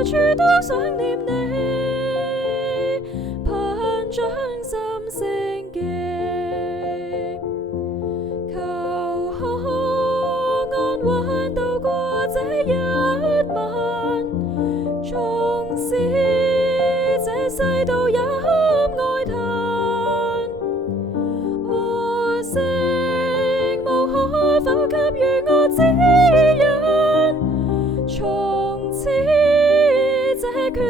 何處都想念你，盼將心聲寄，求可安穩渡過這一晚，縱使這世道也陷愛嘆，和聖母可否給予我指引，從此這決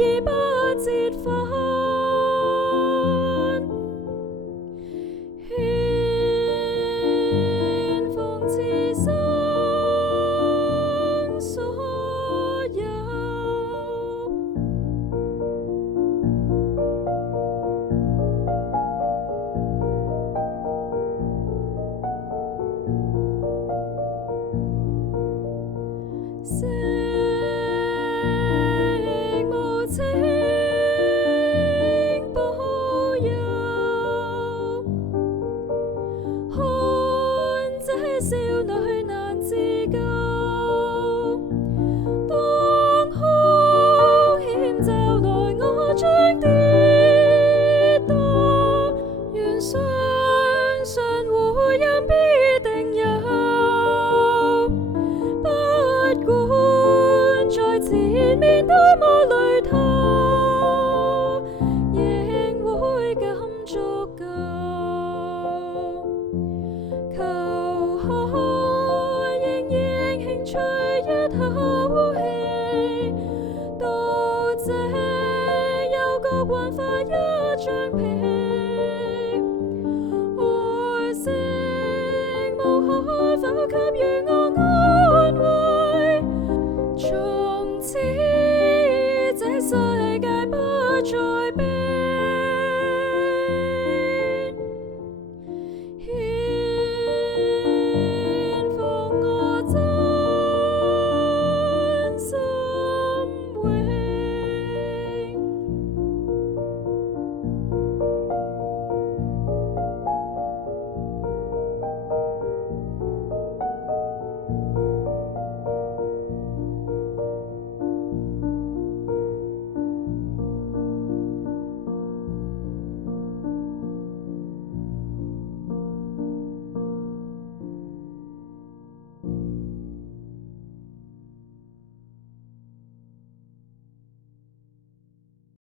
意不折返。獻奉此生所有。聖母請保佑，看這少女難自救，當凶險驟來，我將跌倒，願相信回音必定有，不管在前面多麼